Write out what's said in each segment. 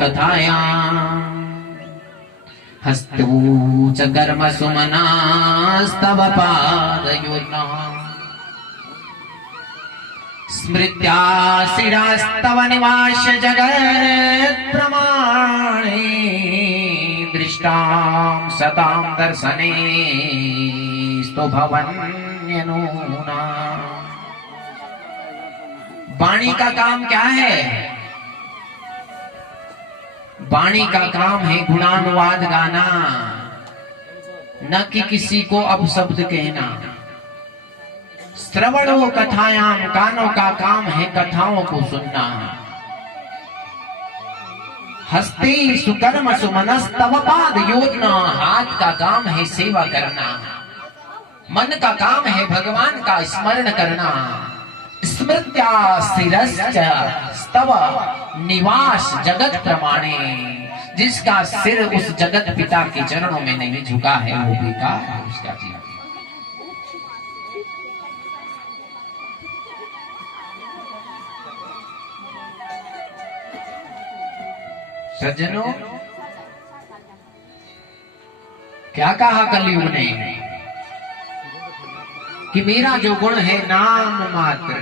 कथायां हस्तौ च कर्मसुमनास्तव पादयोजना स्मृत्या शिरास्तव निवास जगत्प्रमाणे दृष्टां सतां दर्शने स्तु भवन्यनूना। वाणी का काम क्या है? वाणी का काम है गुणानुवाद गाना, न कि किसी को अपशब्द कहना। श्रवणो कथायाम, कानों का काम है कथाओं को सुनना। हस्ते सुकर्म सुमनस्तव पाद योजना, हाथ का काम है सेवा करना। मन का काम है भगवान का स्मरण करना। स्मृत्या शिरश्च स्तव निवास जगत प्रमाणे, जिसका सिर उस जगत पिता के चरणों में नहीं झुका है वो बेकार है उसका जीवन। सज्जनों, क्या कहा कलयुग ने कि मेरा जो गुण है नाम मात्र,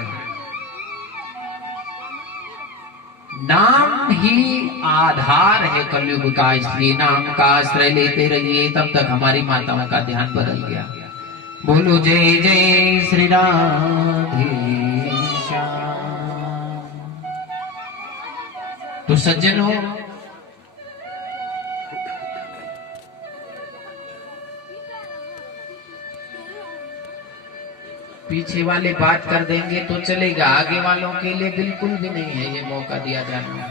नाम ही आधार है कलयुग का। इसलिए नाम का आश्रय लेते रहिए, तब तक हमारी माताओं का ध्यान बदल गया। बोलो जय जय श्री राधेश्याम। तो सज्जनों, पीछे वाले बात कर देंगे तो चलेगा, आगे वालों के लिए बिल्कुल भी नहीं है ये मौका दिया जाना।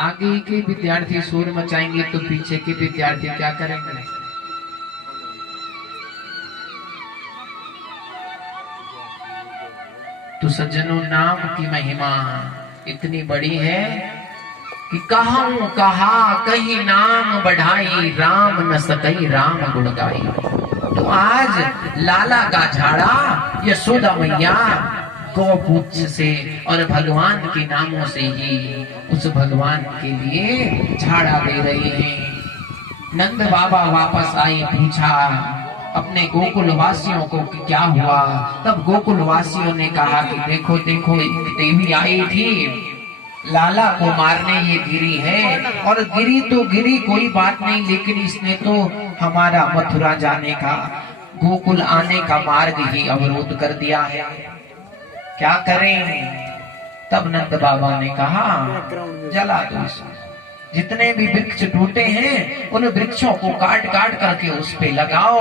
आगे के विद्यार्थी शोर मचाएंगे तो पीछे के विद्यार्थी क्या करेंगे? तो सज्जनों, नाम की महिमा इतनी बड़ी है कि कहूं कहा कहीं नाम बढ़ाई, राम न सकई राम गुण गाई। तो आज लाला का झाड़ा यशोदा मैया गौपुच्छ से और भगवान के नामों से ही उस भगवान के लिए झाड़ा दे रहे हैं। नंद बाबा वापस आए, पूछा अपने गोकुल वासियों को कि क्या हुआ। तब गोकुल वासियों ने कहा कि देखो देखो, एक देवी आई थी, लाला को मारने ये गिरी है। और गिरी तो गिरी, कोई बात नहीं, लेकिन इसने तो हमारा मथुरा जाने का, गोकुल आने का मार्ग ही अवरोध कर दिया है, क्या करें। तब नंद बाबा ने कहा जला दो इसको। जितने भी वृक्ष टूटे हैं उन वृक्षों को काट काट करके उस पे लगाओ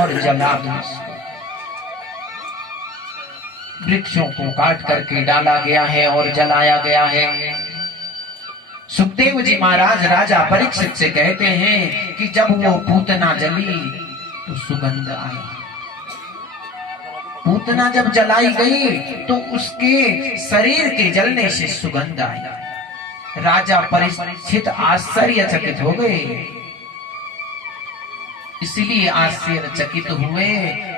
और जला दो इसको। वृक्षों को काट करके डाला गया है और जलाया गया है। सुखदेव जी महाराज राजा परीक्षित से कहते हैं कि जब वो पूतना जली तो सुगंध आई। पूतना जब जलाई गई तो उसके शरीर के जलने से सुगंध आई। राजा परीक्षित आश्चर्यचकित हो गए। इसीलिए आश्चर्यचकित हुए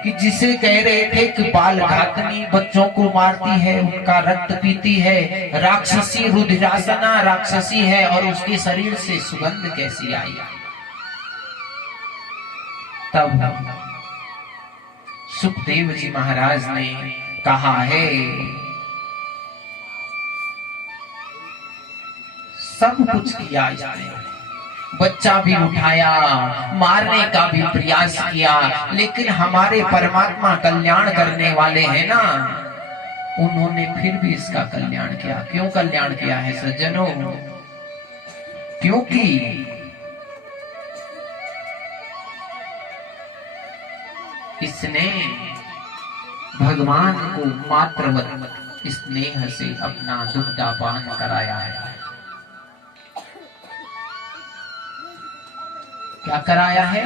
कि जिसे कह रहे थे कि बाल घातनी, बच्चों को मारती है, उनका रक्त पीती है, राक्षसी रुधिरासना राक्षसी है, और उसके शरीर से सुगंध कैसी आई। तब सुखदेव जी महाराज ने कहा है सब कुछ किया इसने, बच्चा भी उठाया, मारने का भी प्रयास किया, लेकिन हमारे परमात्मा कल्याण करने वाले हैं ना, उन्होंने फिर भी इसका कल्याण किया। क्यों कल्याण किया है सज्जनों? क्योंकि इसने भगवान को मातृवत स्नेह से अपना दुग्धापान कराया है। क्या कराया है?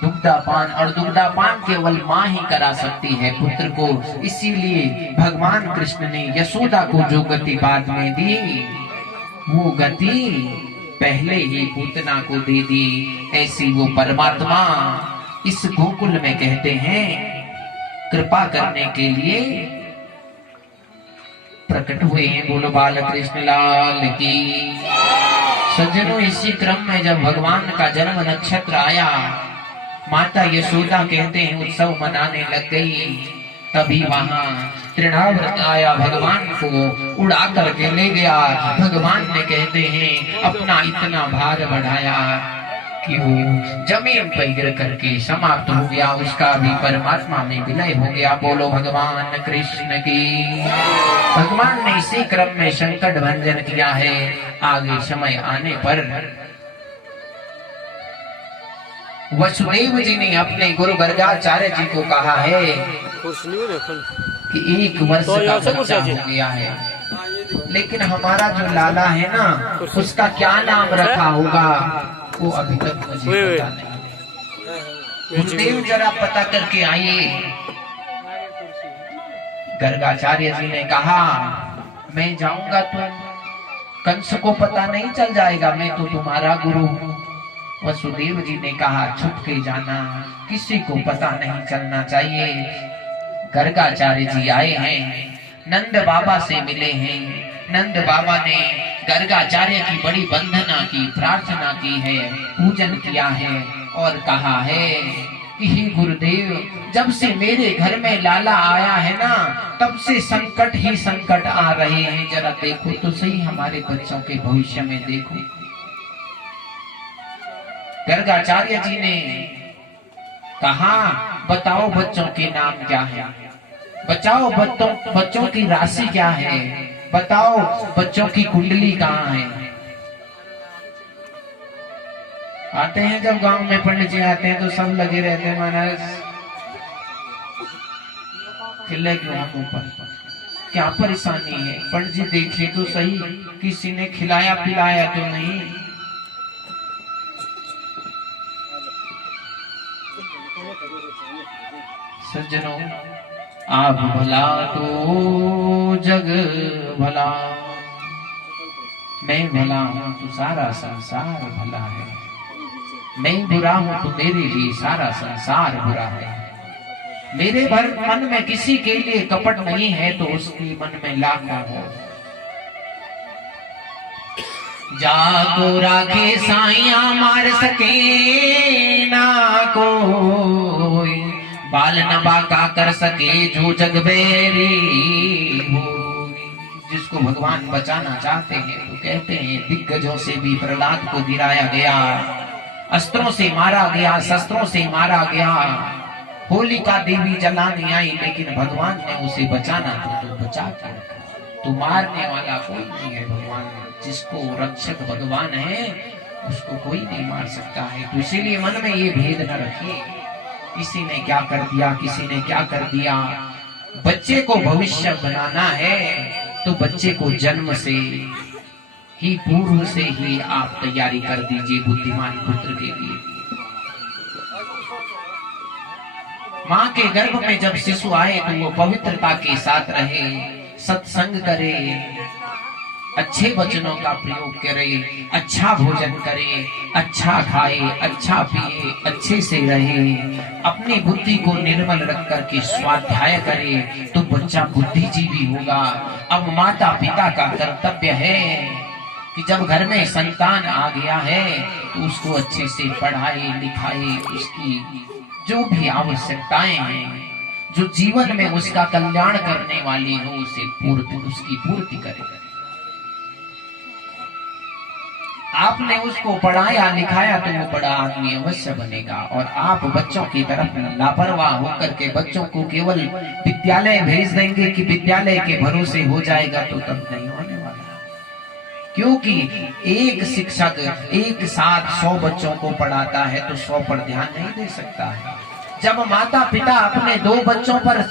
दुग्धापान। और दुग्धापान केवल माँ ही करा सकती है पुत्र को। इसीलिए भगवान कृष्ण ने यशोदा को जो गति बाद में दी, वो गति पहले ही पूतना को दे दी। ऐसी वो परमात्मा इस गोकुल में कहते हैं कृपा करने के लिए प्रकट हुए हैं। बोलो बाल कृष्ण लाल की। सज्जनों, इसी क्रम में जब भगवान का जन्म नक्षत्र आया, माता यशोदा कहते हैं उत्सव मनाने लग गई। तभी वहां तृणाव्रत आया, भगवान को उड़ा करके ले गया। भगवान ने कहते हैं अपना इतना भार बढ़ाया कि वो जमीन पर गिर करके समाप्त हो गया, उसका भी परमात्मा में विलय हो गया। बोलो भगवान कृष्ण की। भगवान ने इसी क्रम में संकट भंजन किया है। आगे समय आने पर वसुदेव जी ने अपने गुरु गर्गाचार्य जी को कहा है कि 1 वर्ष का बच्चा हो गया है, लेकिन हमारा जो लाला है ना, उसका क्या नाम रखा होगा वो अभी तक मुझे पता नहीं। गुरुदेव जरा पता करके आइए। गर्गाचार्य जी ने कहा मैं जाऊंगा तो कंस को पता नहीं चल जाएगा, मैं तो तुम्हारा गुरु हूँ। वसुदेव जी ने कहा छुप के जाना, किसी को पता नहीं चलना चाहिए। गर्गाचार्य जी आए हैं, नंद बाबा से मिले हैं। नंद बाबा ने गर्गाचार्य की बड़ी वंदना की, प्रार्थना की है, पूजन किया है और कहा है कि हे गुरुदेव, जब से मेरे घर में लाला आया है ना, तब से संकट ही संकट आ रहे हैं। जरा देखो तो सही, हमारे बच्चों के भविष्य में देखो। गर्गाचार्य जी ने कहा बताओ बच्चों के नाम क्या है, बताओ बच्चों की राशि क्या है, बताओ बच्चों की कुंडली कहाँ है। आते हैं जब गांव में पंडित जी आते हैं तो सब लगे रहते हैं महाराज खिले क्यों हम ऊपर, क्या परेशानी है। पंडित जी देखिए तो सही, किसी ने खिलाया पिलाया तो नहीं। सज्जनों, आप भला तो जग भला, मैं भला हूं तो सारा संसार भला है, मैं बुरा हूं तो मेरे लिए सारा संसार बुरा है। मेरे मन में किसी के लिए कपट नहीं है तो उसके मन में लाखों हो। जाको राखे साइया मार सके ना कोई, बाल न बाका कर सके जो जग बेरी हो। जिसको भगवान बचाना चाहते हैं तो कहते हैं दिग्गजों से भी प्रहलाद को गिराया गया, अस्त्रों से मारा गया, शस्त्रों से मारा गया। होलिका देवी जलाने आई लेकिन भगवान ने उसे बचाना तो बचा के रखा। तो मारने वाला कोई नहीं है भगवान, जिसको रक्षक भगवान है उसको कोई नहीं मार सकता है। तो इसीलिए मन में ये भेद न रखिए, किसी ने क्या कर दिया, किसी ने क्या कर दिया। बच्चे को भविष्य बनाना है तो बच्चे को जन्म से ही, पूर्व से ही आप तैयारी कर दीजिए बुद्धिमान पुत्र के लिए। माँ के गर्भ में जब शिशु आए तो वो पवित्रता के साथ रहे, सत्संग करे, अच्छे वचनों का प्रयोग करे, अच्छा भोजन करे, अच्छा खाए, अच्छा पिए, अच्छे से रहे, अपनी बुद्धि को निर्मल रख करके स्वाध्याय करे तो बच्चा बुद्धिजीवी होगा। अब माता पिता का कर्तव्य है कि जब घर में संतान आ गया है तो उसको अच्छे से पढ़ाए लिखाए, उसकी जो भी आवश्यकताएं हैं, जो जीवन में उसका कल्याण करने वाली हो, उसकी पूर्ति करे। आपने उसको पढ़ाया लिखाया तो वो बड़ा आदमी अवश्य बनेगा। और आप बच्चों की तरफ लापरवाह होकर के बच्चों को केवल विद्यालय भेज देंगे कि विद्यालय के भरोसे हो जाएगा, तो तब नहीं होने वाला। क्योंकि एक शिक्षक एक साथ 100 बच्चों को पढ़ाता है तो 100 पर ध्यान नहीं दे सकता है। जब माता पिता अपने 2 बच्चों पर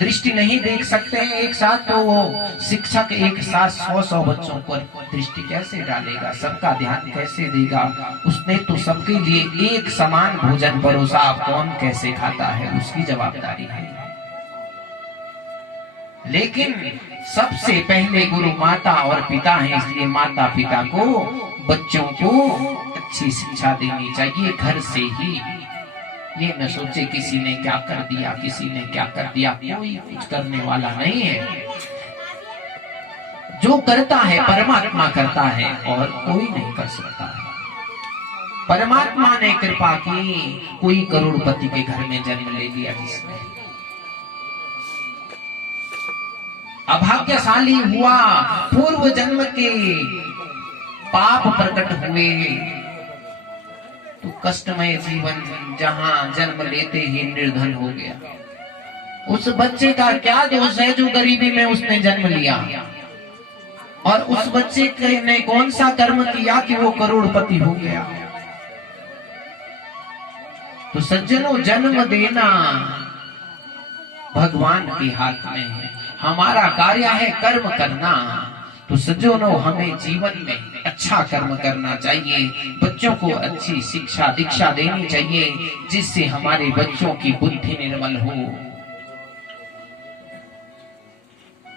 दृष्टि नहीं देख सकते हैं एक साथ, तो वो शिक्षक एक साथ 100 बच्चों पर दृष्टि कैसे डालेगा, सबका ध्यान कैसे देगा। उसने तो सबके लिए एक समान भोजन परोसा, कौन कैसे खाता है उसकी जवाबदारी है। लेकिन सबसे पहले गुरु माता और पिता है, इसलिए माता पिता को बच्चों को अच्छी शिक्षा देनी चाहिए घर से ही। ये न सोचे किसी ने क्या कर दिया, किसी ने क्या कर दिया। कोई कुछ करने वाला नहीं है। जो करता है परमात्मा करता है और कोई नहीं कर सकता है। परमात्मा ने कृपा की, कोई करोड़पति के घर में जन्म ले लिया जिसने, अभाग्यशाली हुआ, पूर्व जन्म के पाप प्रकट हुए, तो कष्टमय जीवन जहां जन्म लेते ही निर्धन हो गया। उस बच्चे का क्या दोष है जो गरीबी में उसने जन्म लिया? और उस बच्चे ने कौन सा कर्म किया कि वो करोड़पति हो गया? तो सज्जनों, जन्म देना भगवान के हाथ में है, हमारा कार्य है कर्म करना। तो सज्जनों, हमें जीवन में अच्छा कर्म करना चाहिए, बच्चों को अच्छी शिक्षा दीक्षा देनी चाहिए, जिससे हमारे बच्चों की बुद्धि निर्मल हो।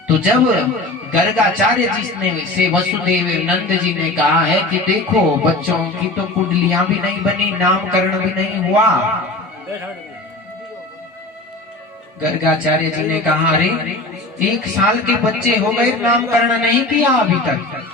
तो जब गर्गाचार्य जी से वसुदेव नंद जी ने कहा है कि देखो बच्चों की तो कुंडलियां भी नहीं बनी, नामकरण भी नहीं हुआ, गर्गाचार्य जी ने कहा अरे 1 साल के बच्चे हो गए, नामकरण नहीं किया अभी तक।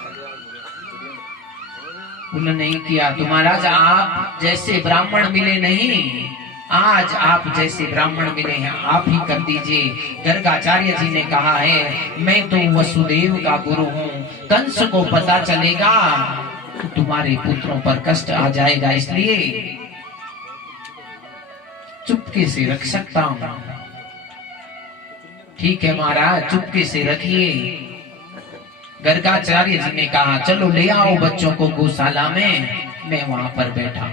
उन्होंने नहीं किया तो महाराज आप जैसे ब्राह्मण मिले नहीं, आज आप जैसे ब्राह्मण मिले हैं आप ही कर दीजिए। गर्गाचार्य जी ने कहा है मैं तो वसुदेव का गुरु हूँ, कंस को पता चलेगा तो तुम्हारे पुत्रों पर कष्ट आ जाएगा, इसलिए चुपके से रख सकता हूँ। ठीक है महाराज, चुपके से रखिए। गर्गाचार्य जी ने कहा चलो ले आओ बच्चों को गौशाला में, मैं वहां पर बैठा।